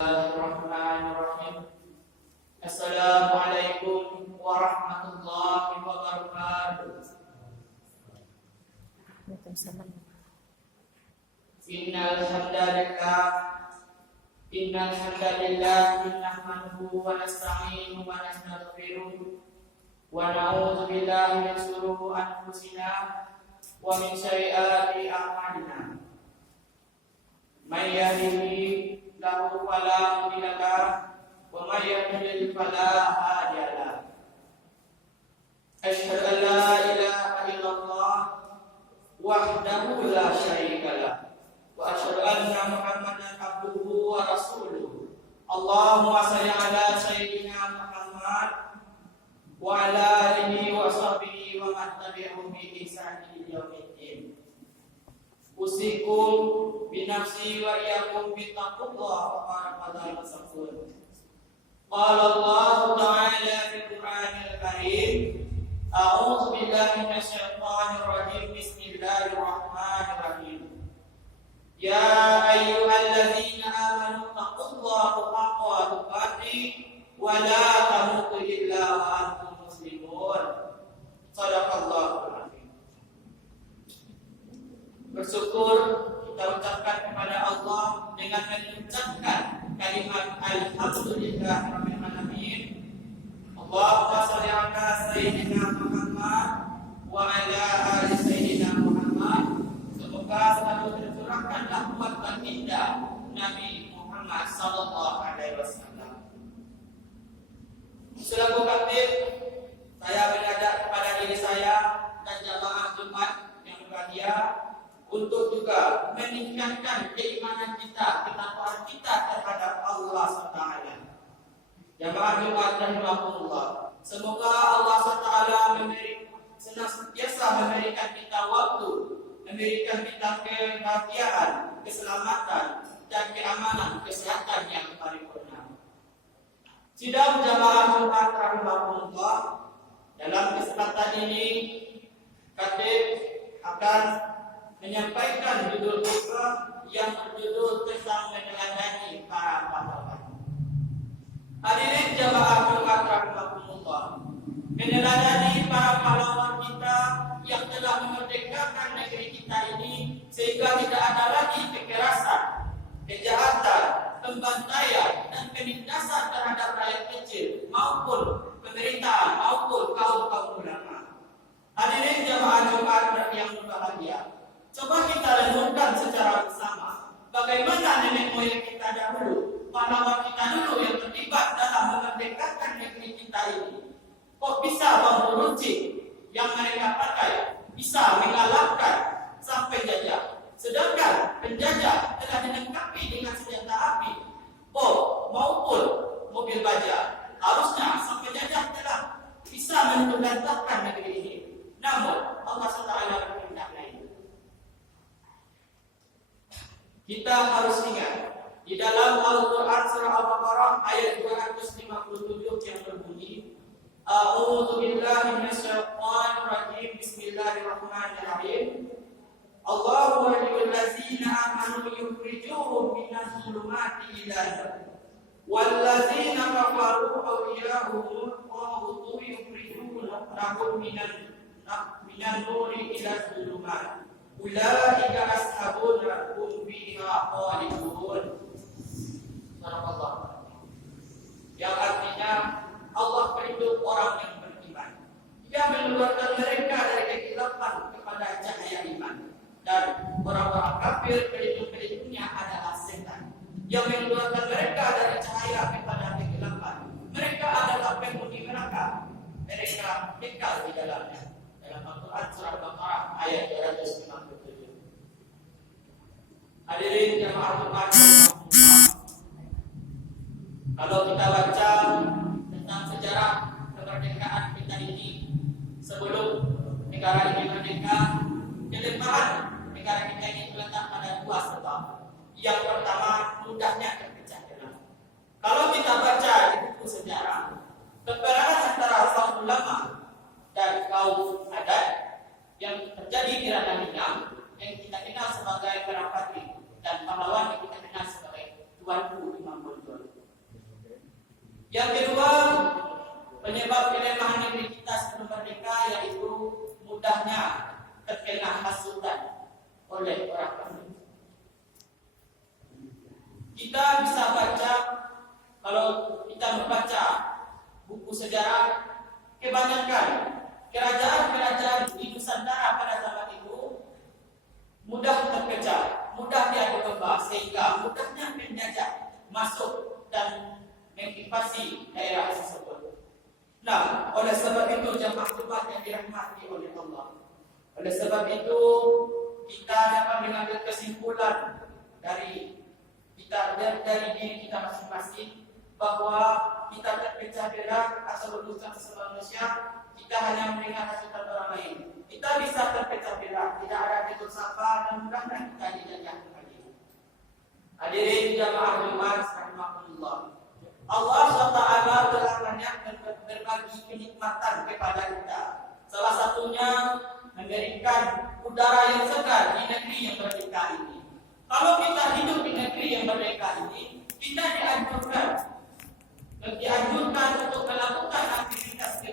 Bismillahirrahmanirrahim. Assalamualaikum warahmatullahi wabarakatuh. Innal hamdalillah nahmaduhu wa nasta'inuhu wa nastaghfiruh wa na'udzu billahi min shururi anfusina wa min sayyiati a'malina. May yahdihillahu fala mudilla lahu wa may yudlil fala hadiya lahu. Asyhadu an la ilaha illallah wahdahu la syarika lahu wa asyhadu anna Muhammadan abduhu wa rasuluh. Allahumma shalli ala sayyidina Muhammad wa ala alihi wa sahbihi wa man tabi'ahum bi ihsan ila yaumiddin. Usikum bi nafsi wa iyyakum bi taqwa wa qala tasawwur. Qala Allah ta'ala fil Qur'anil Karim, a'udzu billahi minasy syaithanir rajim. Bismillahirrahmanirrahim. Ya ayyuhalladzina amanu taqullaha haqqa tuqatih wa la tamutunna illa wa antum muslimun. Shadaqallahul azim. Bersyukur kita ucapkan kepada Allah dengan mengucapkan kalimat alhamdulillahirabbil alamin. Allahumma shalli ala sayyidina Muhammad wa ala ali sayyidina Muhammad. Semoga selalu tercurahkan rahmat baginda Nabi Muhammad sallallahu alaihi wasallam. Selaku khatib, saya mengajak kepada diri saya dan jamaah Jumat yang berbahagia untuk juga meningkatkan keimanan kita, ketakwaan kita terhadap Allah SWT. Jamaah Jumat rahimahullah, semoga Allah SWT senantiasa memberikan kita waktu, memberikan kita kebahagiaan, keselamatan, dan keamanan, kesehatan yang paripurna. Sidang jamaah Jumat rahimahullah, dalam kesempatan ini khatib akan menyampaikan judul khutbah yang berjudul tentang meneladani para pahlawan. Hadirin jamaah Jumat rahimahullah, meneladani para pahlawan kita yang telah memerdekakan negeri kita ini sehingga tidak ada lagi kekerasan, kejahatan, pembantaian dan penindasan terhadap rakyat kecil maupun pemerintahan maupun kaum ulama. Hadirin jamaah Jumat yang berbahagia, coba kita renungkan secara bersama bagaimana nenek moyang kita dahulu, pahlawan kita dulu yang terlibat dalam memerdekakan negeri kita ini. Kok bisa bambu runcing yang mereka pakai bisa mengalahkan sang penjajah, sedangkan penjajah telah dilengkapi dengan senjata api, bom maupun mobil baja. Harusnya sang penjajah telah bisa menundukkan negeri ini. Namun Allah SWT berkehendak lain. Kita harus ingat di dalam Al-Quran surah Al-Baqarah ayat 257 yang berbunyi, a'udzu billahi minasyaitonir rajim. Bismillahirrahmanirrahim. Allahu waliyul ladzina amanu yukhrijuhum minadh dhulumati ila nur wal ladzina kafaru awliya'uhum taghut yukhrijunahum minan nuri ila dhulumat. Ulaika ashabuna hum fiha khalidun. Subhanallah. Yang artinya Allah pelindung orang yang beriman. Dia mengeluarkan mereka dari kegelapan kepada cahaya iman. Dan orang-orang kafir pelindung-pelindungnya adalah setan yang mengeluarkan mereka dari cahaya kepada kegelapan. Mereka adalah penghuni neraka. Mereka kekal di dalamnya. Dalam Al-Quran surah Al-Baqarah ayat 257. Hadirin jamaah Jumat, kalau kita baca tentang sejarah kemerdekaan kita ini, sebelum negara ini merdeka, kelemahan negara kita ini terletak pada dua sebab. Yang pertama, mudahnya terpecah belah. Kalau kita baca di buku sejarah, peperangan antara kaum ulama dan kaum adat yang terjadi di Ranah Minang yang kita kenal sebagai Perang Pati dan pahlawan yang kita kenal sebagai Tuanku Imam Bonjol. Yang kedua, penyebab kelemahan negeri kita sebelum merdeka yaitu mudahnya terkena hasutan oleh orang kafir. Kita bisa baca, kalau kita membaca buku sejarah, kebanyakan kerajaan-kerajaan di Nusantara pada zaman itu mudah terpecah, mudah diadu domba, sehingga mudahnya penjajah masuk dan menginvasi daerah tersebut. Nah, oleh sebab itu jemaah Jumat yang dirahmati oleh Allah. Oleh sebab itu kita dapat mengambil kesimpulan dari diri kita masing-masing bahwa kita terpecah belah asal urusan sesama manusia. Kita hanya mendengar hasutan orang lain. Kita bisa terpecah belah, tidak ada tegur sapa, dan mudah-mudahan kita dijajah kembali. Hadirin jamaah Jumat rahimahullah. Allah SWT telah banyak berbagi kenikmatan kepada kita. Salah satunya memberikan udara yang segar di negeri yang merdeka ini. Kalau kita hidup di negeri yang